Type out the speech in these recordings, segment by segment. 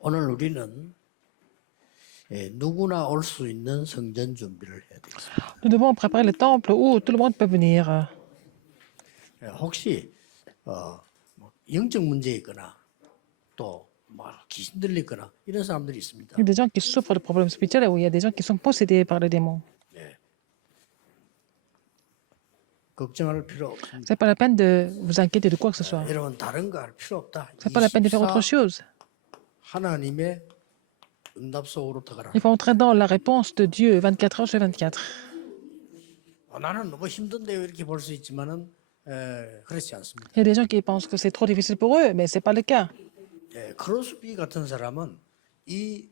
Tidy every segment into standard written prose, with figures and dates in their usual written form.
오늘 우리는 누구나 올 수 있는 성전 준비를 해야 되겠습니다. Nous devons préparer le temple où tout le monde peut venir. 혹시 뭐 영적 문제 있거나 또 귀신 들리거나 이런 사람들이 있습니다. Il y a des gens qui souffrent de problèmes spirituels ou il y a des gens qui sont possédés par les démons. 걱정할 필요 없습니다. C'est pas la peine de vous inquiéter de quoi que ce soit. 여러분 다른 거 할 필요 없다. C'est pas la peine de faire autre 24 chose. 하나님의 응답 속으로 들어가라. Il faut entrer dans la réponse de Dieu 24 heures sur 24. 나는 너무 힘든데요 이렇게 볼 수 있지만은 그렇지 않습니다. Il y a des gens qui pensent que c'est trop difficile pour eux, mais ce n'est pas le cas. 크로스비 같은 사람은 이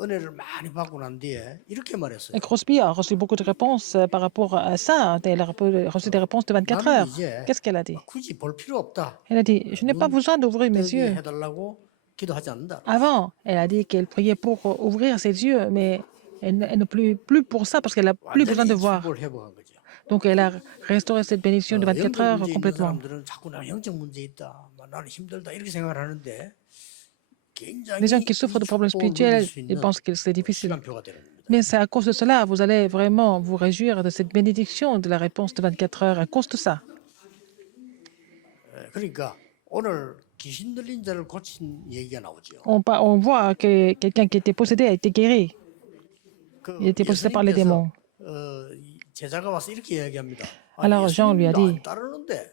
은혜를 많이 받고 난 뒤에 이렇게 말했어요. Et Crosby a reçu beaucoup de réponses par rapport à ça. Elle a reçu des réponses de 24 나는 heures. 이제 Qu'est-ce qu'elle a dit? 굳이 볼 필요 없다. Elle a dit, je n'ai pas besoin d'ouvrir mes 뜨게 yeux. 해달라고 기도하지 않는다. Avant, elle a dit qu'elle priait pour ouvrir ses yeux, mais elle ne prie plus pour ça parce qu'elle n'a plus besoin de 완전히 voir. 축복을 회복한 거죠. Donc elle a restauré cette bénédiction de 24 영적 heures 문제 있는 complètement. 사람들은 자꾸 나 영적 문제 있다, 나는 힘들다 이렇게 생각을 하는데 굉장히 Les gens qui souffrent de problèmes spirituels, ils pensent que c'est difficile. 시간표가 되는 겁니다. Mais c'est à cause de cela, vous allez vraiment vous réjouir de cette bénédiction de la réponse de 24 heures à cause de ça. 그러니까 오늘 귀신 들린 자를 고친 얘기가 나오죠. On voit que quelqu'un qui était possédé a été guéri. Il était possédé par les démons. 제자가 와서 이렇게 이야기합니다. Alors Jean lui a dit, 따르는데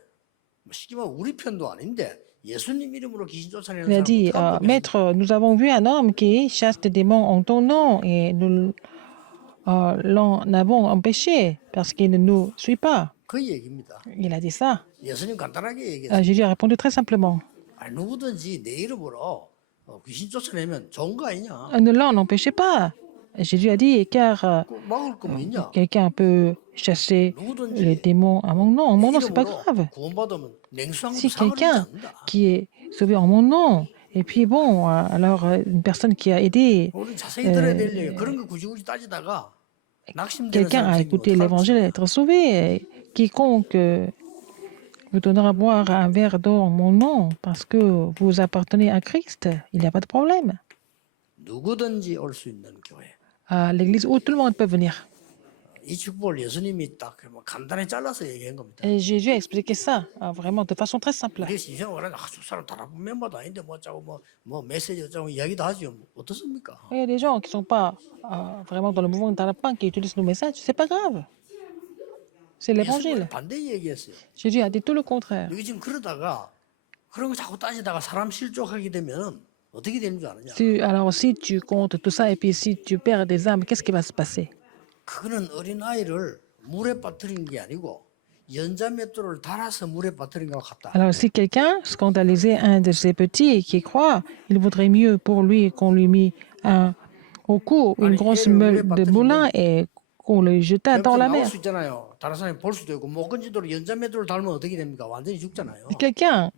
시기만 우리 편도 아닌데 예수님 이름으로 귀신 쫓아내는 il a 사람 dit, 어떻게 하면 Maître, nous avons vu un homme qui chasse des démons en ton nom et nous l'en avons empêché parce qu'il ne nous suit pas. 그 얘기입니다. Il a dit ça. 예수님 간단하게 얘기했어요. Jésus a répondu très simplement. 누구든지 내 이름으로 귀신 쫓아내면 좋은 거 아니냐? Ne l'en empêchez pas. Jésus a dit, car 막을 거 뭐 있냐? quelqu'un peut chasser les démons à mon nom. En mon nom, c'est pas grave. 구원받으면 냉수한 Si 것도 상관없지 quelqu'un 않는다. qui est sauvé en mon nom, et puis bon, alors une personne qui a aidé 우리 자세히 들어야 될 얘기. 그런 거 굳이 따지다가 낙심되는 quelqu'un 사람 à 생기면 écouter 어떡할 l'évangile et 것이냐? être sauvé, et quiconque vous donnera à boire un verre d'eau en mon nom parce que vous appartenez à Christ, il n'y a pas de problème. 누구든지 올 수 있는 교회. À l'église où tout le monde peut venir. 이 축복을 예수님이 딱 간단히 잘라서 얘기한 겁니다. Et Jésus a expliqué ça vraiment de façon très simple. 우리 신생활은 저 사람 다 나쁜 멤버도 아닌데 뭐 어쩌고 뭐 메시지 어쩌고 이야기도 하죠. 어떻습니까? Il y a des gens qui ne sont pas vraiment dans le mouvement de Talapin qui utilisent nos messages, c'est pas grave. C'est l'évangile. 예수님은 반대 얘기했어요. Jésus a dit tout le contraire. 여기 지금 그러다가 그런 거 자꾸 따지다가 사람 실족하게 되면 어떻게 되는 줄 아느냐? Alors si tu comptes tout ça et puis si tu perds des âmes, qu'est-ce qui va se passer? 그거는 어린 아이를 물에 빠뜨린 게 아니고 연자맷돌을 달아서 물에 빠뜨린 것 같다. Alors si quelqu'un scandalisait un de ses petits qui croit, il vaudrait mieux pour lui qu'on lui mit au cou une grosse meule de moulin et qu'on le jeta dans la mer. 나올 수 있잖아요. 다른 사람이 볼 수도 있고 목건지도로 연자맷돌을 달면 어떻게 됩니까? 완전히 죽잖아요. Quelqu'un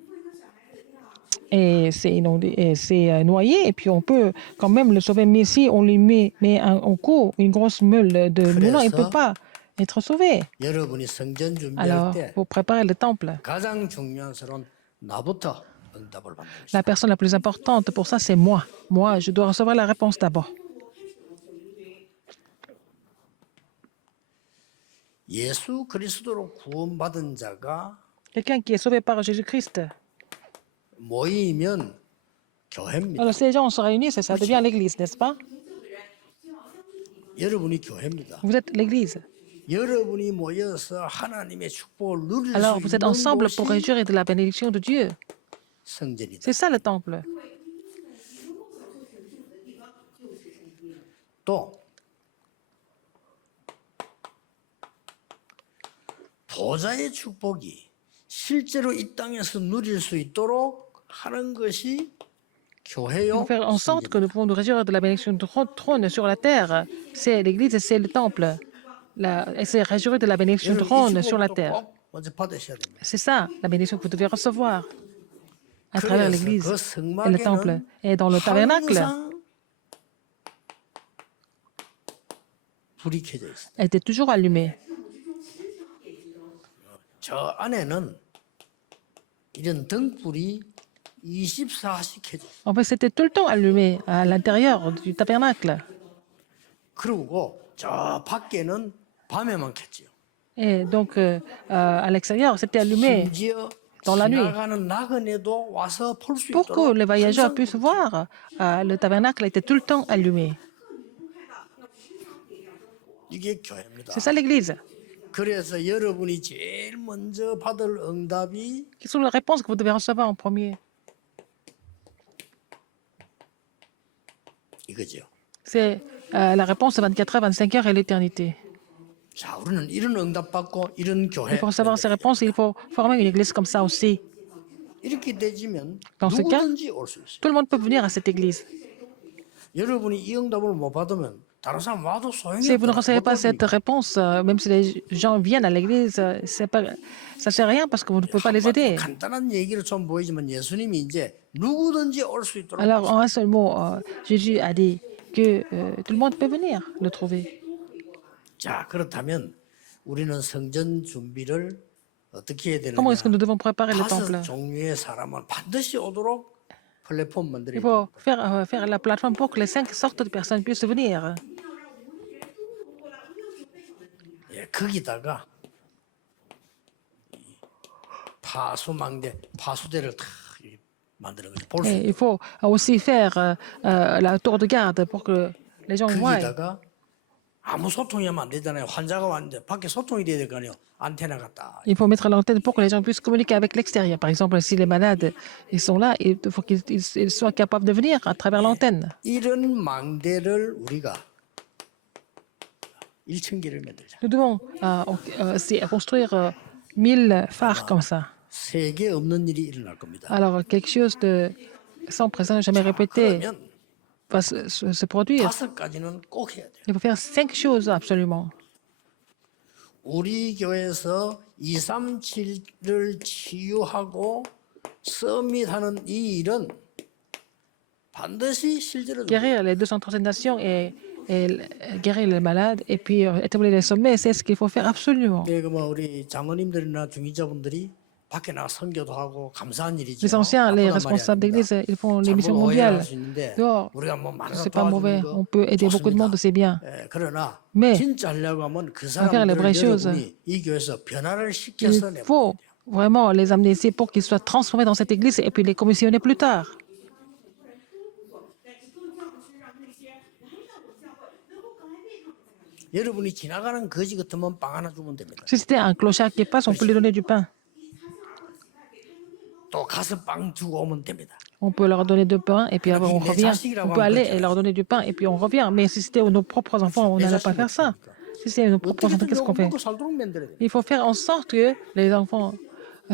s'est inondé, et s'est noyé, et puis on peut quand même le sauver. Mais si on lui met au cou une grosse meule de moulin, il ne peut pas être sauvé. 여러분이 성전 준비할 Alors, 때 pour préparer le temple, 가장 중요한 사람은 나부터 응답을 받는 것이다. la personne la plus importante pour ça, c'est moi. Moi, je dois recevoir la réponse d'abord. 예수 그리스도로 구원받은 자가 Quelqu'un qui est sauvé par Jésus-Christ. 모이면 교회입니다. Alors, ces gens se réunissent et ça devient l'église, n'est-ce pas? 여러분이 교회입니다. Vous êtes l'église. 여러분이 모여서 하나님의 축복을 누릴 Alors, 수 vous êtes 있는 ensemble pour 곳이 réjouir de la bénédiction de Dieu. 성전이다. C'est ça le temple. 또 보좌의 축복이 실제로 이 땅에서 누릴 수 있도록 하는 것이 교회요. Faire en sorte que nous pouvons nous réjouir de la bénédiction du trône sur la terre. C'est l'église et c'est le temple. Et c'est réjouir de la bénédiction du trône sur la terre. 꼭 먼저 받으셔야 됩니다. C'est ça, la bénédiction que vous devez recevoir à travers l'église 그래서 그 et le temple. 성막에는 Et dans le tabernacle, 항상 불이 켜져 있어요. elle était toujours allumée. 저 안에는 이런 등불이 24시씩 켜져. En fait, c'était tout le temps allumé à l'intérieur du tabernacle. 그리고 저 밖에는 밤에만 켰지요. Et donc, à l'extérieur, c'était allumé 심지어 dans la nuit. 지나가는 나그네도 와서 볼 수 Pour que 있도록 les voyageurs 항상 puissent voir, le tabernacle était tout le temps allumé. 이게 교회입니다. C'est ça l'Église. 그래서 여러분이 제일 먼저 받을 응답이 Quelles sont les réponses que vous devez recevoir en premier? 이거죠. C'est la réponse 24 heures, 25 heures et l'éternité. 자, 우리는 이런 응답 받고 이런 교회 Et pour recevoir ces réponses, il faut former une église comme ça aussi. 이렇게 되지면 Dans ce cas, 누구든지 올 수 있어요. tout le monde peut venir à cette église. 여러분이 이 응답을 못 받으면 다른 사람 와도 소용이 Si vous ne 없다. recevez pas cette réponse, même si les gens viennent à l'église, ça ne sert à rien parce que vous ne pouvez pas les aider. 간단한 얘기로 좀 보이지만 예수님이 이제 누구든지 올 수 있도록 Alors, en un seul mot, Jésus a dit que tout le monde peut venir le trouver. 자, 그렇다면 우리는 성전 준비를 어떻게 해야 되느냐? Comment est-ce que nous devons préparer le 5 temple? 종류의 사람은 반드시 오도록 플랫폼 만들어야 Il 돼요. faut faire la plateforme pour que les 5 sortes de personnes puissent venir. 예, 거기다가 파수망대, 파수대를 다 만드는 거죠. 볼 수 Et il faut aussi faire la tour de garde pour que les gens voient. 거기다가 아무 소통이 하면 안 되잖아요. 환자가 왔는데 밖에 소통이 돼야 될 거 아니에요. 안테나가 딱. Il faut mettre l'antenne pour que les gens puissent communiquer avec l'extérieur. Par exemple, si les malades ils sont là, il faut qu'ils soient capables de venir à travers l'antenne. 이런 망대를 우리가 1,000개를 만들자. Nous devons aussi construire 1000 phares comme ça. 세계 없는 일이 일어날 겁니다. Alors, quelque chose de sans précédent, jamais répété, 그러면 va se produire. 5가지는 꼭 해야 돼요. Il faut faire 5 choses absolument. 우리 교회에서 237을 치유하고 서밋하는 이 일은 반드시 실제로 Guérir les 237 nations et guérir les malades et puis établir les sommets, c'est ce qu'il faut faire absolument. 뭐 우리 장로님들이나 중위자분들이 밖에 나가 선교도 하고 감사한 일이죠. Les anciens, les 나쁘단 말이 responsables 아닙니다. d'église, ils font les missions 참으로 오해를 mondiales. 할수 있는데 Dehors, 우리가 뭐 많은 c'est 사람 pas mauvais. 도와주는 On 거 peut aider beaucoup de monde, c'est bien. 예, 그러나 Mais 진짜 하려고 하면 그 faire les 사람들을 vraies choses. 여러분이 이 교회에서 변화를 Il 시켜서 내보내야 faut 돼요. vraiment les amener ici pour qu'ils soient transformés dans cette église et puis les commissionner plus tard. 여러분이 지나가는 거지 같으면 빵 하나 주면 됩니다. Si c'était un clochard qui passe, on peut lui donner du pain. 또 가서 빵 주고 오면 됩니다. On peut leur donner du pain et puis après on revient. On peut aller et leur donner du pain et puis on revient. Mais si c'était nos propres enfants, on n'allait pas faire ça. Si c'est nos propres enfants, 어떻게든 qu'est-ce qu'on 요거 fait? 먹고 살도록 만들어야 돼요. Il faut faire en sorte que les enfants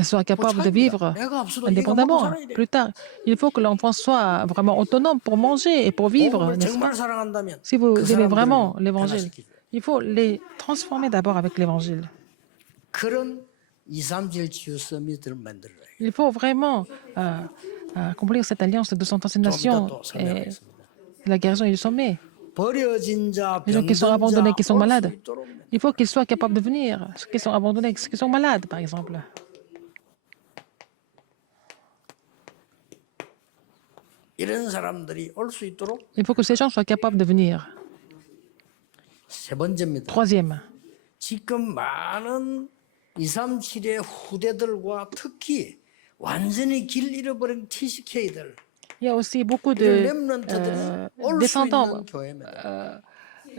soient capables de vivre 내가 없어도 이거 먹고 indépendamment. 살아야 돼. Plus tard, il faut que l'enfant soit vraiment autonome pour manger et pour vivre, 복음을 n'est-ce pas? 정말 사랑한다면 Si vous 그 aimez vraiment 사람들을 l'évangile, 변화시키죠. il faut les transformer d'abord avec l'évangile. 그런 237 치유 서밋을 만들어야 돼요. Il faut vraiment accomplir cette alliance de 237 좀 이따 nations 또 et 설명하겠습니다. la guérison et le sommet. 버려진 자, Les gens qui sont 병든 abandonnés, 자, qui sont 올수 malades, 있도록 만들어야 돼요. il faut qu'ils soient capables de venir. Ceux qui sont abandonnés, ceux qui sont malades, par exemple. 이런 사람들이 올 수 있도록 Il faut que ces gens soient capables de venir. 세 번째입니다. Troisième, 지금 많은 237의 후대들과 특히 완전히 길 잃어버린 TCK들 il y a aussi beaucoup 이런 de 렘넌트들이 올 수 descendants, 있는 교회입니다.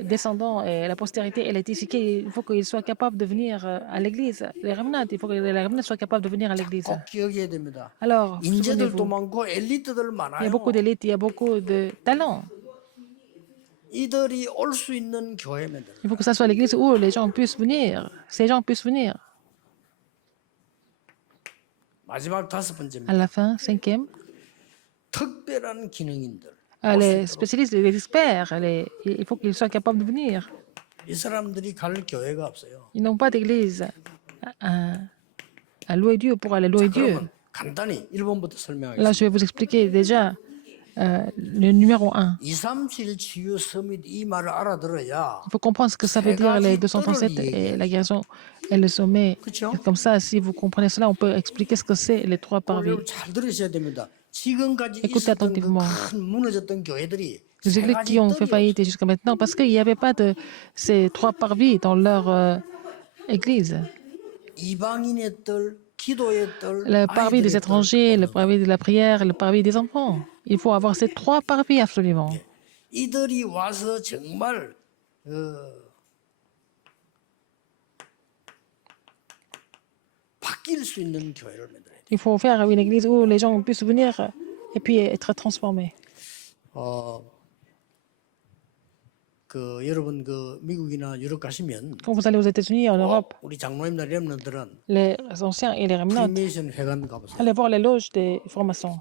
descendants et la postérité et les TCK, il faut qu'ils soient capables de venir à l'église. Les remnants, il faut que les remnants soient capables de venir à l'église. 꼭 기억해야 됩니다. Alors, 인재들도 souvenez-vous, 많고 엘리트들 il y a 많아요. beaucoup d'élites, il y a beaucoup de talents. 이들이 올 수 있는 교회입니다. Il faut que ça soit l'église où les gens puissent venir. Ces gens puissent venir. 마지막 5번째입니다. À la fin, cinquième, 특별한 기능인들. les spécialistes, les experts, il faut qu'ils soient capables de venir. 이 사람들이 갈 교회가 없어요. Ils n'ont pas d'église à louer Dieu pour aller louer Dieu. 그러면 간단히 1번부터 Là, 설명하겠습니다. je vais vous expliquer déjà le numéro 1. 237 치유 서밋 이 말을 알아들어야 Il faut comprendre ce que ça veut dire les 237 et la guérison et le sommet. 그렇죠? Comme ça, si vous comprenez cela, on peut expliquer ce que c'est les trois parvis. 여러분 잘 들으셔야 됩니다. 지금까지 Écoutez 있었던 그 attentivement. 큰 무너졌던 교회들이 Les 세 églises 가지 qui ont fait 뜰이 faillite 없어요. jusqu'à maintenant, parce qu'il n'y avait pas de ces trois parvis dans leur église. 이방인의 뜰, 기도의 뜰, Le parvis des 아이들의 뜰 étrangers, le 없는 거예요. parvis de la prière, le parvis des enfants. Il faut avoir ces trois parvis absolument. 이들이 와서 정말 바뀔 수 있는 교회를 만들어야 돼요. Il faut faire une église où les gens puissent venir et puis être transformés. 여러분 미국이나 유럽 가시면 Quand vous allez aux États-Unis, en Europe, 우리 장로님들 렘넌들은 les anciens et les remnants, 프리메이션 회관 가보세요. allez voir les loges des francs-maçons.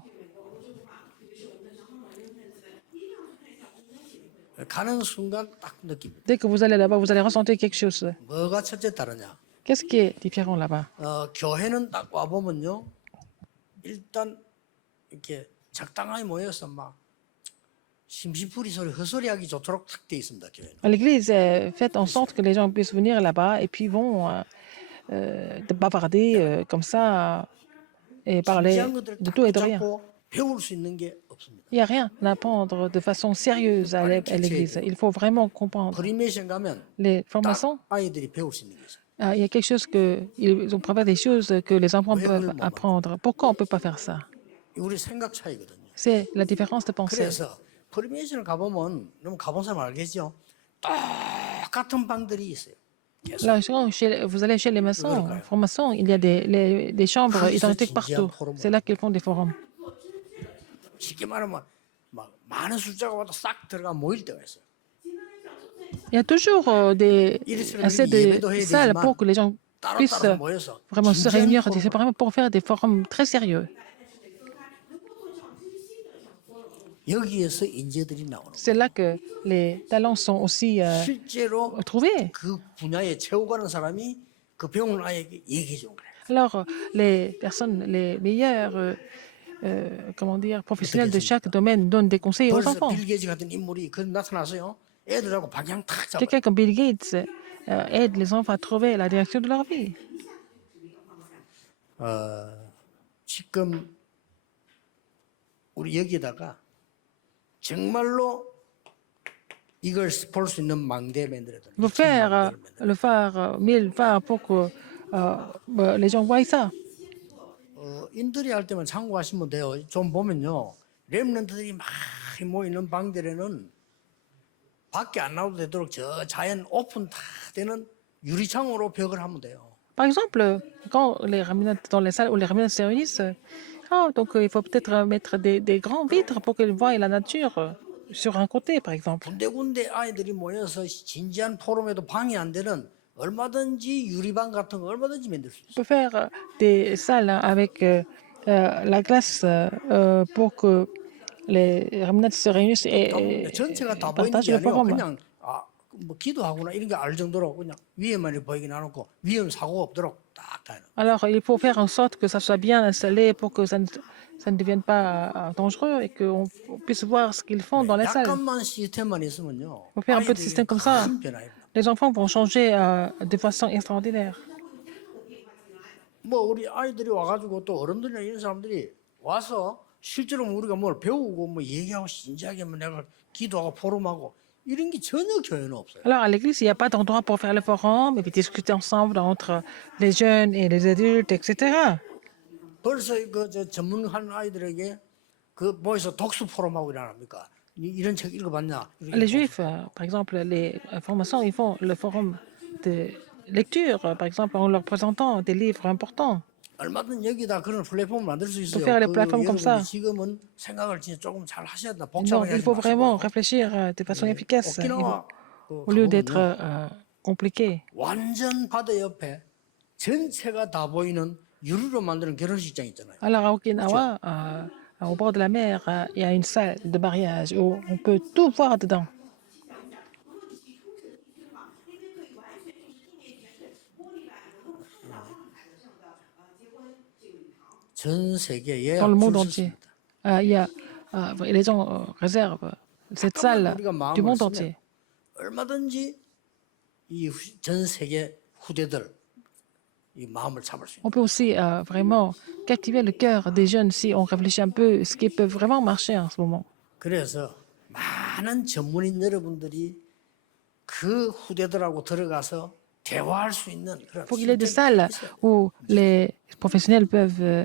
가는 순간 딱 느낍니다. Dès que vous allez là-bas, vous allez ressentir quelque chose. 뭐가 첫째 다르냐? Qu'est-ce qui est différent là-bas? 교회는 딱 와 보면요, 일단 이렇게 적당하게 모여서 막 심심풀이 소리, 헛소리하기 좋도록 탁 돼 있습니다. 교회는. L'église est faite en sorte que les gens puissent venir là-bas et puis vont bavarder comme ça et parler 진지한 것들을 de 딱 tout et de rien. 붙잡고 배울 수 있는 게 없습니다. Il n'y a rien à apprendre de façon sérieuse à l'église. Il faut vraiment comprendre. 프리메이션 가면 Les 딱 francs-maçons, 아이들이 배울 수 있는 게 있어요. il y a quelque chose que ils ont préparé des choses que les enfants peuvent apprendre. Pourquoi on ne peut pas faire ça? 우리 생각 차이거든요. C'est la différence de pensée. 그래서 프리메이션을 가보면 너무 가본 사람 알겠죠? 똑같은 방들이 있어요. 계속. Là, vous allez chez les maçons, francs-maçons, il y a des chambres identiques partout. C'est là qu'ils font des forums. 쉽게 말하면 막 많은 숫자가 와도 싹 들어가 모일 때가 있어요. Il y a toujours assez de salles pour que les gens puissent 따로따로 모여서 vraiment se 진지한 réunir 토론을 séparément pour faire des forums très sérieux. 여기에서 인재들이 나오는 거예요. C'est là que les talents sont aussi 실제로 trouvés. 그 분야에 채워가는 사람이 그 배우는 아이에게 얘기해 주는 거예요. Alors, les personnes, les meilleurs comment dire, professionnels de chaque domaine donnent des conseils aux 벌써 enfants. 빌 게이츠 같은 인물이 그 나타나서요. 애들하고 방향 탁 잡아요. Quelqu'un comme Bill Gates aide les enfants à trouver la direction de leur vie. 지금 우리 여기에다가 정말로 이걸 볼 수 있는 망대 만들어야 돼요. Il faut faire le phare, 1000 phares pour que les gens voient ça. 인들이 할 때만 참고하시면 돼요. 좀 보면요. 렘넌트들이 많이 모이는 방들에는 밖에 안 나와도 되도록 저 자연 오픈 다 되는 유리창으로 벽을 하면 돼요. Par exemple, quand les ramenants dans les salles où les ramenants se réunissent, donc il faut peut-être mettre des grands vitres pour qu'ils voient la nature sur un côté, par exemple. 군데군데 아이들이 모여서 진지한 포럼에도 방해 안 되는 얼마든지 유리방 같은 거 얼마든지 만들 수 On 있어요. peut faire des salles avec la glace pour que les ramenants se réunissent et 전체가 다 보이는 partagent 게 le 아니고 forum. 그냥 뭐 기도하구나 이런 게 알 정도로 그냥 위에만 보이긴 안 하고 위험 사고가 없도록 딱 다 해놔. Alors, il faut faire en sorte que ça soit bien installé pour que ça ne devienne pas dangereux et qu'on puisse voir ce qu'ils font dans les salles. 약간만 시스템만 있으면요. faut faire un peu de système comme ça. 큰 변화입니다. Les enfants vont changer de façon extraordinaire. 뭐 우리 아이들이 와가지고 또 어른들이나 이런 사람들이 와서 실제로 우리가 뭘 배우고 뭐 얘기하고 진지하게 뭐 내가 기도하고 포럼하고 이런 게 전혀 교회는 없어요. Alors, à l'église, il n'y a pas d'endroit pour faire le forum et puis discuter ensemble entre les jeunes et les adultes, etc. 벌써 저 전문한 아이들에게 그 모여서 독서 포럼하고 일어납니까? 이런 책 읽어봤냐? Les juifs, par exemple, les francs-maçons, ils font le forum de lecture, par exemple, en leur présentant des livres importants. 얼마든 여기다 그런 플랫폼을 만들 수 있어요. faire les plateformes comme ça. 여러분이 지금은 생각을 진짜 조금 잘 하셔야 된다. Donc, 복잡하게 il 하지 faut vraiment 마시고. réfléchir de façon efficace 오키나와 au lieu d'être compliqué. 완전 바다 옆에 전체가 다 보이는 유리로 만드는 결혼식장 있잖아요. Alors, à Okinawa, au bord de la mer, il y a une salle de mariage où on peut tout voir dedans. 전 세계에 Dans le monde 줄 entier, 섰습니다. il y a, les gens réservent cette salle du monde entier. 얼마든지 이 전 세계 후대들 이 마음을 잡을 수 있는. On peut aussi vraiment captiver le cœur des jeunes si on réfléchit un peu ce qui peut vraiment marcher en ce moment. 그래서 많은 전문인 여러분들이 그 후대들하고 들어가서 대화할 수 있는 그런 Pour qu'il y ait des 실제가 salles 있어요. où les professionnels peuvent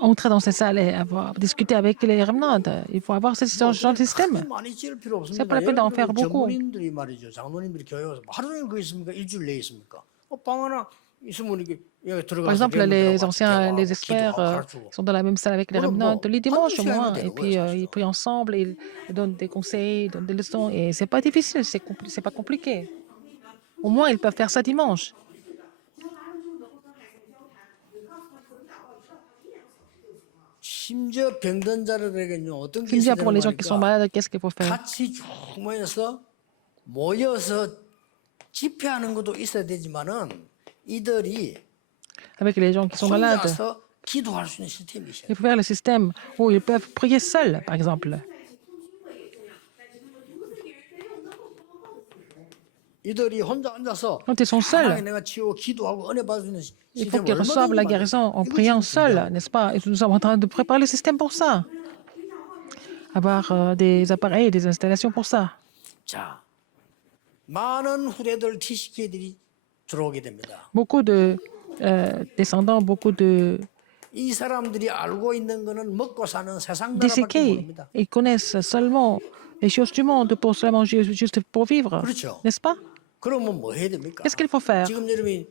entrer dans ces salles et discuter avec les remnants, il faut avoir ce genre de système. 크게 많이 지을 필요 C'est pas 없습니다. la peine 예를 d'en 들어 faire beaucoup. 전문인들이 말이죠. 장로님들이 교회 와서 하루 종일 거 있습니까? 일주일 내에 있습니까? 방 하나 있으면 이렇게 여기 Par 들어가서 exemple, les 렘넌트들하고 anciens, 대화하고 les experts 기도하고 가르치고. sont dans la même salle avec les 그럼 remnants 뭐 les dimanches au 한두 moins, 시간이면 et 되는 puis 거예요, ils 사실은. prient ensemble, ils donnent des conseils, ils donnent des leçons, et c'est pas difficile, c'est pas compliqué. Au moins, ils peuvent faire ça dimanche. 심지어 병든 자들에게는요 어떤 게 Finir 있어야 pour 되는 les gens qui sont 거니까 malades, qu'est-ce qu'il faut faire? 같이 쭉 모여서 집회하는 것도 있어야 되지만은 이들이 Avec les gens qui sont malades, 혼자서 기도할 수 있는 시스템이 있어요. il faut faire le système où ils peuvent prier seuls, par exemple. 이들이 혼자 앉아서 Quand ils sont seuls, 편하게 내가 치고 기도하고 은혜 받을 수 있는 il faut 시스템을 qu'ils reçoivent la 얼마든지 guérison en 만들어요. 이거 priant 지금 seuls, 준비하고 n'est-ce pas? Et nous sommes en train de préparer le système pour ça. Avoir des appareils, des installations pour ça. 자, 많은 후대들 TCK들이 들어오게 됩니다. Beaucoup de descendants, beaucoup de 이 사람들이 알고 있는 거는 먹고 사는 세상 나라밖에 DCK, 모릅니다. ils connaissent seulement les choses du monde pour seulement juste pour vivre, 그렇죠. n'est-ce pas? 그러면 뭐 해야 됩니까? Qu'est-ce qu'il faut faire? 지금 여러분이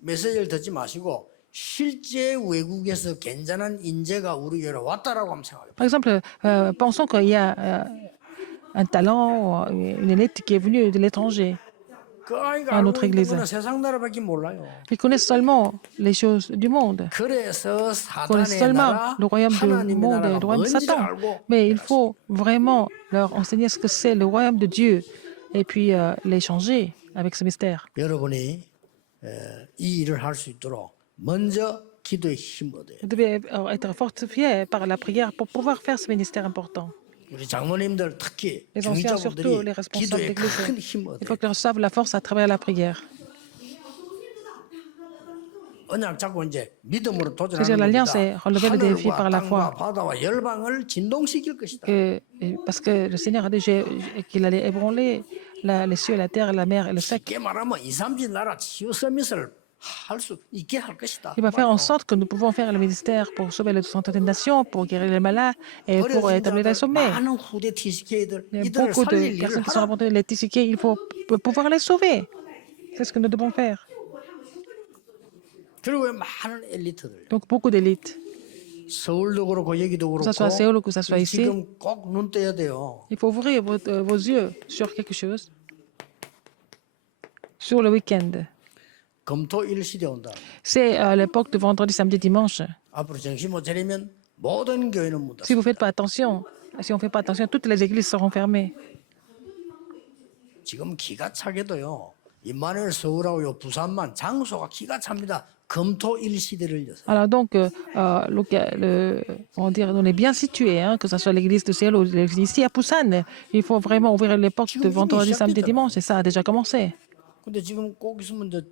메시지를 듣지 마시고 실제 외국에서 괜찮은 인재가 우리 교회로 왔다라고 한번 생각해 Par exemple, pensons qu'il y a un talent, une élite qui est venue de l'étranger. 그 아이가 à 알고 notre 있는 église. 거는 세상 나라밖에 몰라요. Ils connaissent seulement les choses du monde. 그래서 Ils connaissent 사단의 seulement 나라, le royaume du 하나님의 monde et 나라가 le royaume de 뭔지를 Satan. 알고 Mais il faut vraiment leur enseigner ce que c'est le royaume de Dieu et puis les changer avec ce mystère. 여러분이 이 일을 할 수 있도록 먼저 기도에 힘 얻어요. Vous devez être fortifié par la prière pour pouvoir faire ce ministère important. 우리 장로님들 특히 Les anciens, surtout les 중직자분들이 responsables 기도에 d'église, 큰 힘 il 얻어요. faut qu'ils reçoivent la force à travers la prière. 언약 잡고 이제 믿음으로 C'est-à-dire 도전하는 l'alliance 겁니다. est relever le défi 하늘과 par la foi. 땅과 바다와 열방을 진동시킬 것이다. Parce que le Seigneur a dit qu'il allait ébranler les cieux, la terre, la mer et le sec. 쉽게 말하면 2, 3지 나라 치유 서밋을 할 수 있게 할 것이다. Il va faire en sorte que nous pouvons faire le ministère pour sauver les centaines de nations, pour guérir les malades et pour 버려진 établir les 자들, sommets. 많은 후대 TCK들 Il y a 이들을 beaucoup 살릴 de 일을 personnes qui sont 하라. abandonnées, les TCK, il faut pouvoir les sauver. C'est ce que nous devons faire. 그리고 많은 엘리트들 Donc beaucoup d'élites. 서울도 그렇고 여기도 Que 그렇고 ce soit à Séoul ou que ce soit ici, 지금 꼭 눈 떼야 돼요. il faut ouvrir vos yeux sur quelque chose. Sur le week-end. 금토일 시대 온다. C'est l'époque de vendredi, samedi, dimanche. 앞으로 정신 못 차리면 모든 교회는 문 Si 닫습니다. vous faites pas attention, si on fait pas attention, toutes les églises seront fermées. 지금 기가 차게도요. 임마누엘 서울하고 부산만 장소가 기가 찹니다. 금토일 시대를 여서. Alors donc, on dirait, on est bien situé, hein, que ce soit l'église de Séoul ou ici à Busan. Il faut vraiment ouvrir l'époque de vendredi, samedi, dimanche, et ça a déjà commencé. 근데 지금 꼭 있으면 이제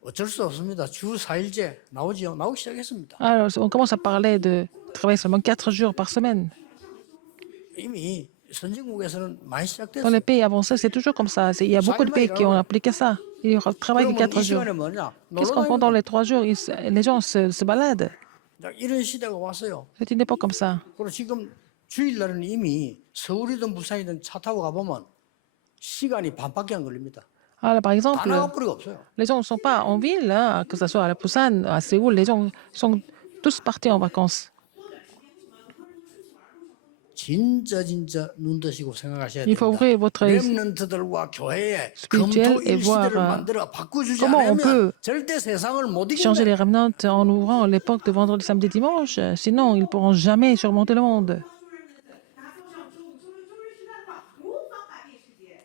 어쩔 수 없습니다. 주 4일제 나오지요. 나오기 시작했습니다. Alors, on commence à parler de travailler seulement 4 jours par semaine. 이미 선진국에서는 많이 Dans 시작됐어요. les pays avancés, c'est toujours comme ça. Il y a beaucoup de pays qui ont appliqué ça. Ils travaillent 그러면 4 이 jours. 시간에 뭐냐? Qu'est-ce qu'on fait dans les 3 jours? Les gens se baladent. 이런 시대가 왔어요. C'est une époque comme ça. 그리고 지금 주일날은 이미 서울이든 부산이든 차 타고 가보면 시간이 반밖에 안 걸립니다. Alors, par exemple, 다 나가버리가 없어요. les gens ne sont pas en ville, hein, que ce soit à Busan, à Séoul, les gens sont tous partis en vacances. 진짜 눈 뜨시고 생각하셔야 Il faut 됩니다. ouvrir votre 렘넌트들과 교회에 spirituel et 금토일 voir 시대를 만들어 바꾸주지 comment on peut 않으면 절대 세상을 못 changer 이긴다. les remnants en ouvrant l'époque de vendredi, samedi, dimanche. Sinon, ils ne pourront jamais surmonter le monde.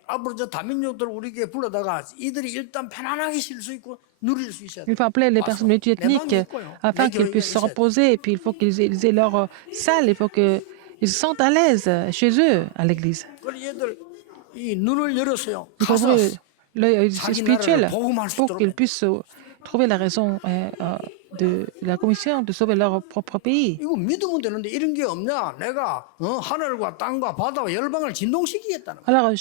앞으로 저 다민족들 우리 교회 불러다가 이들이 일단 편안하게 쉴 수 있고 누릴 수 있어야 돼. Il faut appeler les personnes multiethniques afin qu'ils puissent se reposer. Et puis, il faut qu'ils aient leur salle. Il faut qu'ils se sentent à l'aise chez eux, à l'église. 그래서 얘들 이 눈을 열었어요. Il faut 가서 ouvrir l'œil 자기 spirituel 나라를 복음할 수 pour 있도록 qu'ils puissent trouver la raison de la Commission de sauver leur propre pays. 이거 믿으면 되는데 이런 게 없냐? 내가 하늘과 땅과 바다와 열방을 진동시키겠다는 거야. Alors,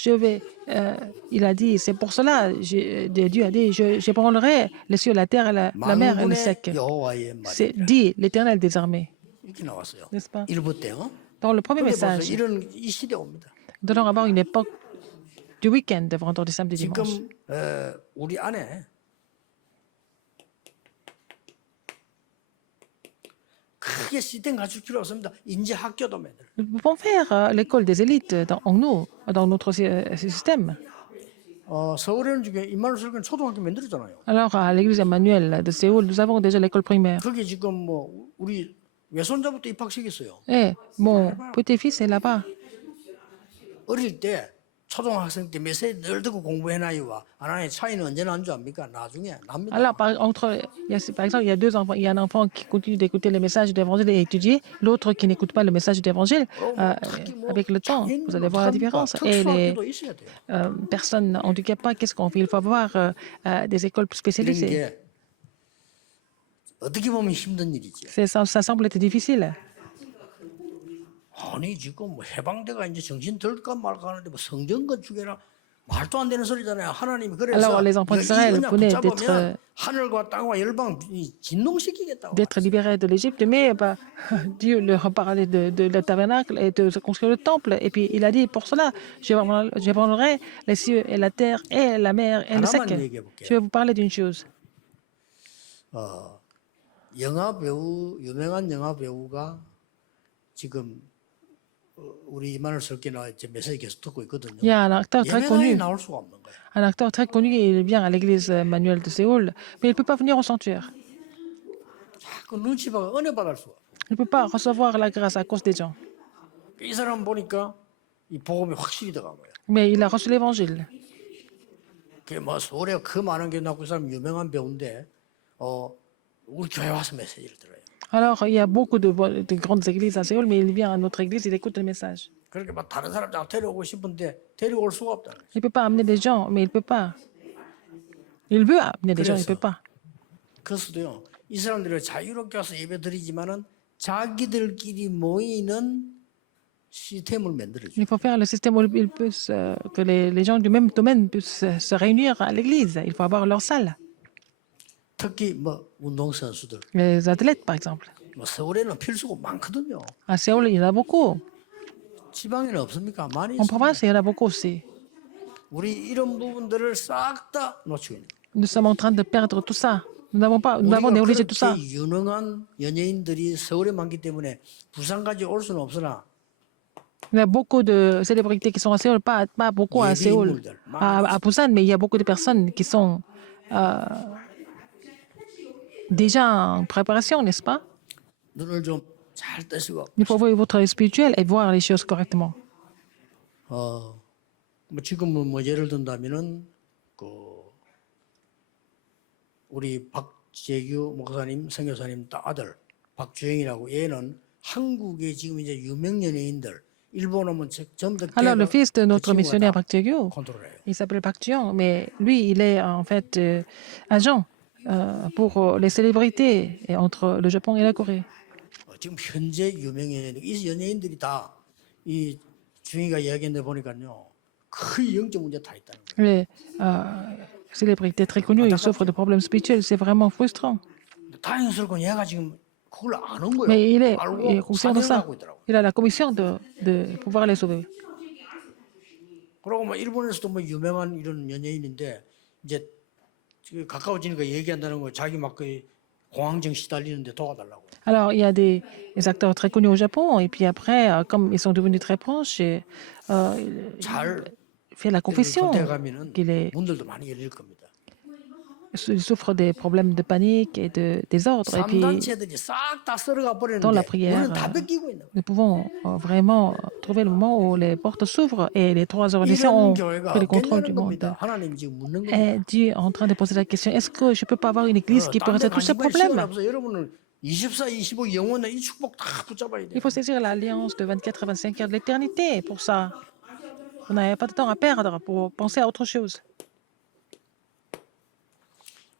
il a dit, c'est pour cela, Dieu a dit, j'ébranlerai les cieux, la terre, la mer et le sec. 만군의 여호와의 C'est 말이라. dit l'Éternel des armées, 이렇게 나왔어요. n'est-ce pas? 일부 때. Dans le premier 근데 벌써 message, 이런 이 시대 옵니다. nous allons avoir une époque du week-end, de vendredi, samedi, dimanche. 지금 우리 안에 크게 시스템 갖출 필요 없습니다. 인재 학교도 만들. Nous pouvons faire l'école des élites en nous, dans notre système. 서울에는 지금 임마누엘 설교는 초등학교 만들었잖아요. Alors, à l'église Emmanuel de Séoul, nous avons déjà l'école primaire. 거기 지금 뭐 우리 외손자부터 입학시켰어요. Et mon petit-fils est là-bas. 어릴 때 초등학생 때 메시지 늘 듣고 공부해놔요와 안 하는 차이는 언제 난 줄 압니까? 나중에 납니다. Alors, par exemple, il y a deux enfants. Il y a un enfant qui continue d'écouter le message de l'évangile et étudier, l'autre qui n'écoute pas le message de l'évangile. Avec le temps, vous allez voir la différence. Et les 특수학교도 있어야 돼요. personnes handicapées, qu'est-ce qu'on fait? Il faut avoir des écoles 이런 spécialisées. 게 어떻게 보면 힘든 일이지. Ça semble être difficile. 아니 지금 뭐 해방대가 이제 정신 들까 말까 하는데 뭐 성전 건축해라 말도 안 되는 소리잖아요. 하나님이 그래서 Alors, les enfants d'Israël 언약 venaient 붙잡으면 하늘과 땅과 열방 진동시키겠다고. d'être libérés de l'Égypte, mais Dieu leur a parlé de le tabernacle et de se construire le temple. Et puis il a dit, pour cela, j'ébranlerai les cieux et la terre et la mer et le sec. Je vais vous parler d'une chose. 영화 배우 유명한 영화 배우가 지금 우리 이만을 설교나 이제 메시지 계속 듣고 있거든요. Il y a un acteur très 예매당에 connu. 나올 수가 없는 거예요. Un acteur très connu, il vient à l'église Manuel de Séoul, mais il ne peut pas venir au sanctuaire. 자꾸 눈치 봐가 은혜 받을 수가. Il ne peut pas recevoir la grâce à cause des gens. 이 사람 보니까 이 복음이 확실히 들어간 거예요. Mais il a reçu l'évangile. 그게 뭐 서울에 그 많은 게 나고 그 사람 유명한 배우인데 우리 교회 와서 메시지를 들어요. Alors, il y a beaucoup de grandes églises à Séoul, mais il vient à notre église, il écoute le message. 그렇게 막 다른 사람 다 데려오고 싶은데 데려올 수가 없다는 거예요. Il ne peut pas amener des gens, mais il ne peut pas. Il veut amener des gens, il ne peut pas. 그래서도요. 이 사람들이 자유롭게 와서 예배 드리지만은 자기들끼리 모이는 시스템을 만들어줘. Il faut faire le système où que les gens du même domaine puissent se réunir à l'église. Il faut avoir leur salle. 특히 뭐 운동선수들. Les athlètes, par exemple. 뭐 서울에는 필수고 많거든요. À Séoul, il y en a beaucoup. 지방에는 없습니까? 많이 En 있습니다. province, il y en a beaucoup aussi. 우리 이런 부분들을 싹 다 놓치고 있는 거예요. Nous sommes en train de perdre tout ça. Nous avons négligé tout ça. 그렇게 유능한 연예인들이 서울에 많기 때문에 부산까지 올 수는 없으나 Il y a beaucoup de célébrités qui sont à Séoul, pas beaucoup à Séoul, à Busan, mais il y a beaucoup de personnes qui sont déjà en préparation, n'est-ce pas? 눈을 좀 잘 뜨시고 Il faut ouvrir votre œil spirituel et voir les choses correctement. 뭐 지금은 뭐 예를 든다면은 그 우리 박재규 목사님, 선교사님 아들 박주영이라고 얘는 한국의 지금 이제 유명 연예인들 일본 오면 전부 다 Alors, le fils de notre missionnaire Park Jae-gyu, 컨트롤해요. il s'appelle Park Jion, mais lui, il est en fait agent pour les célébrités entre le Japon et la Corée. 지금 현재 유명 연예인 이 연예인들이 다 이 주영이가 이야기했는데 보니까요 거의 영적 문제 다 있다는 거예요. Les célébrités très connues, ils souffrent de problèmes spirituels. C'est vraiment frustrant. 다행스럽고 얘가 지금 그걸 아는 거예요. Mais il est 알고 conscient de 사명을 ça. 하고 있더라고. Il a la commission de pouvoir les sauver. 그리고 뭐 일본에서도 뭐 유명한 이런 연예인인데 이제 가까워지니까 얘기한다는 거 자기 막 그 공황증 시달리는데 도와달라고. Alors, il y a des acteurs très connus au Japon, et puis après, comme ils sont devenus très proches, il 잘 fait la confession 선택하면은 qu'il 문들도 많이 열릴 겁니다. souffre des problèmes de panique et de désordre. Et puis, 삼단체들이 싹 다 썰어가 dans la 버리는데 prière, 우리는 다 뺏기고 있는 거예요. nous pouvons vraiment trouver le moment où les portes s'ouvrent et les trois organisations 이런 ont 교회가 pris le contrôle du 괜찮은 monde. 겁니다. 하나님 지금 묻는 Et 겁니다. Dieu est en train de poser la question, est-ce que je ne peux pas avoir une église qui peut résoudre tous ces problèmes? 여러분은 24, 25 영원의 이 축복 다 붙잡아야 돼요. Il faut saisir l'alliance de 24 à 25 heures de l'éternité pour ça. On n'a pas de temps à perdre pour penser à autre chose.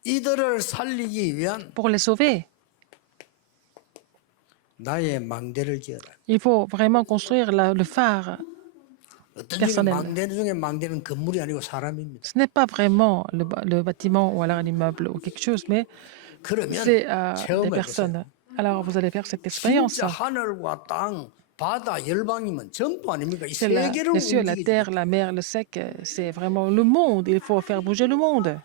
이들을 살리기 위한 Pour les sauver, 나의 망대를 지어라. il faut vraiment construire le phare. 어떤 중에 personnel. 망대 중에 망대는 건물이 아니고 사람입니다. Ce n'est pas vraiment le bâtiment ou alors l'immeuble ou quelque chose, mais 그러면 c'est des 체험해 보세요. personnes. Alors vous allez faire cette expérience. 진짜 하늘과 땅, 바다, 열방이면 전부 아닙니까? 이 C'est 세계를 les cieux, la 움직이지. terre, la mer, le sec, c'est vraiment le monde. Il faut faire bouger le monde.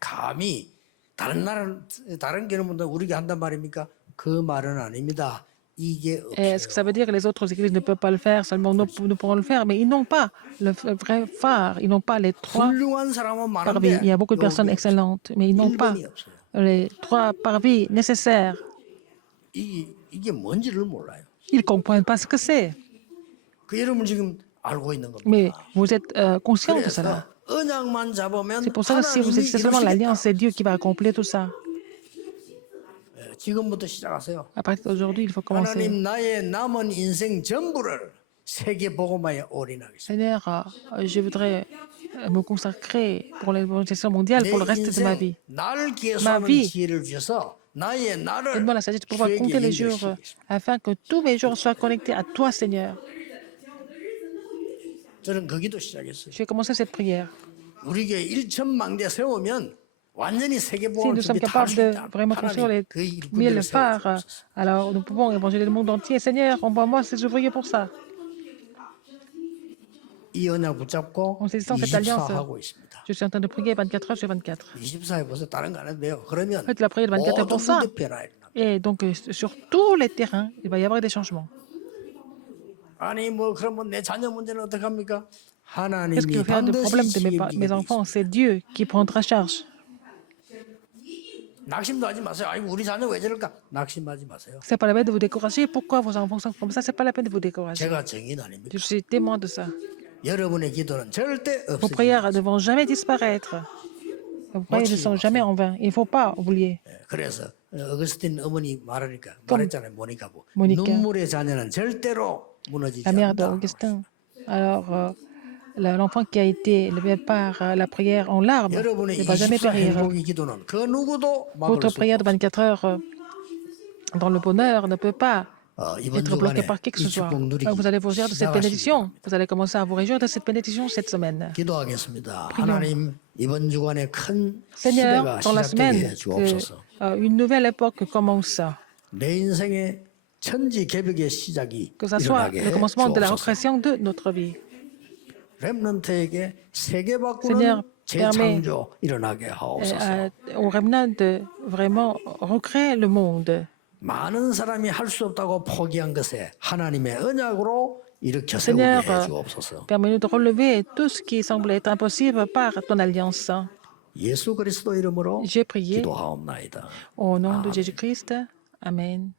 감히 다른 개념보다 우리가 한단 말입니까? 그 말은 아닙니다. 이게 Et est-ce que ça 없어요. veut dire que les autres églises ne peuvent pas le faire, seulement nous pourrons le faire, mais ils n'ont pas le vrai phare, ils n'ont pas les trois 훌륭한 사람은 parvis. Il y a beaucoup de personnes 여기 excellentes, mais ils n'ont pas 1번이 없어요. les trois parvis nécessaires. 이게 뭔지를 몰라요. Ils ne comprennent pas ce que c'est. 그 여러분 지금 알고 있는 Mais 겁니다. vous êtes conscient de cela. 그래서 언약만 잡으면 C'est pour ça que si vous êtes seulement 하나님이 l'alliance, 이루시겠다. c'est Dieu qui va accomplir tout ça. 지금부터 시작하세요. À partir d'aujourd'hui, il faut commencer. 하나님 나의 남은 인생 전부를 세계 복음화에 올인하겠습니다. Seigneur, je voudrais me consacrer pour l'évangélisation mondiale pour le 내 reste de ma vie. 인생 날 Ma 계수하는 vie. 지혜를 주셔서 나의 나를 Donne-moi la sagesse de pouvoir 주에게 compter les jours 연결시키겠습니다. afin que tous mes jours soient connectés à toi, Seigneur. 저는 거기도 시작했어요. Je vais commencer cette prière. 우리 교회 1천망대 세우면 완전히 세계 Si 복음을 nous sommes 준비 다 할 capables 수 de 있다. vraiment construire les 하나님 그 1000 일꾼들을 phares, 세워주옵소서. alors nous pouvons évangéliser le monde entier. Seigneur, envoie-moi ces ouvriers pour ça. 이 언약 붙잡고 En saisissant cette alliance, 24 하고 있습니다. je suis en train de prier 24 heures sur 24. 24 해보세요. 다른 거 안 해도 돼요. 그러면 Faites la prière de 24 heures pour 모든 ça. 문제 변화가 일어납니다. Et donc, sur tous les terrains, il va y avoir des changements. 아니 뭐 그러면 내 자녀 문제는 어떡합니까? Qu'est-ce qui 하나님이 va faire de problème 반드시 de mes 책임지게 enfants? C'est Dieu qui prendra charge. 낙심도 하지 마세요. 아이고 우리 자녀 왜 저럴까? 낙심하지 마세요. C'est pas la peine de vous décourager. Pourquoi vos enfants sont comme ça? C'est pas la peine de vous décourager. 제가 정인 아닙니까? Je suis témoin de ça. 여러분의 기도는 절대 Vos 없어지지 prières ne vont jamais disparaître. Vos prières ne sont jamais en vain. Il ne faut pas oublier. 그래서 어거스틴 어머니 말하니까 말했잖아요. 모니카부. 모니카. 눈물의 자녀는 절대로 무너지지 La mère 않는다. d'Augustin. Alors, l'enfant qui a été élevé par la prière en larmes 여러분의 ne va jamais 24 périr. 행복의 기도는 그 누구도 막을 Votre 수 prière de 24 heures dans le bonheur ne peut pas 이번 être bloquée 주간에 par qui que 이 ce soit. 축복 누리기 Vous allez vous réjouir de cette 시작하시기 bénédiction. 바랍니다. Vous allez commencer à vous réjouir de cette bénédiction cette semaine. 기도하겠습니다. 하나님 이번 주간에 큰 Seigneur, 시대가 dans la 시작되게 semaine, 해 주옵소서. une nouvelle époque commence. 내 인생의 천지 개벽의 시작이 Que ce soit 일어나게 le 해 commencement de la 주옵소서. recréation de notre vie. 렘넌트에게 세계 Seigneur, 바꾸는 재창조 일어나게 하옵소서. Au remnant de vraiment recréer le monde. 많은 사람이 할 수 없다고 포기한 것에 하나님의 언약으로 일으켜 세우게 Seigneur, 해 주옵소서. permets-nous de relever tout ce qui semble être impossible par ton alliance. 예수 그리스도 이름으로 J'ai prié 기도하옵나이다. au nom de Jésus-Christ. Amen.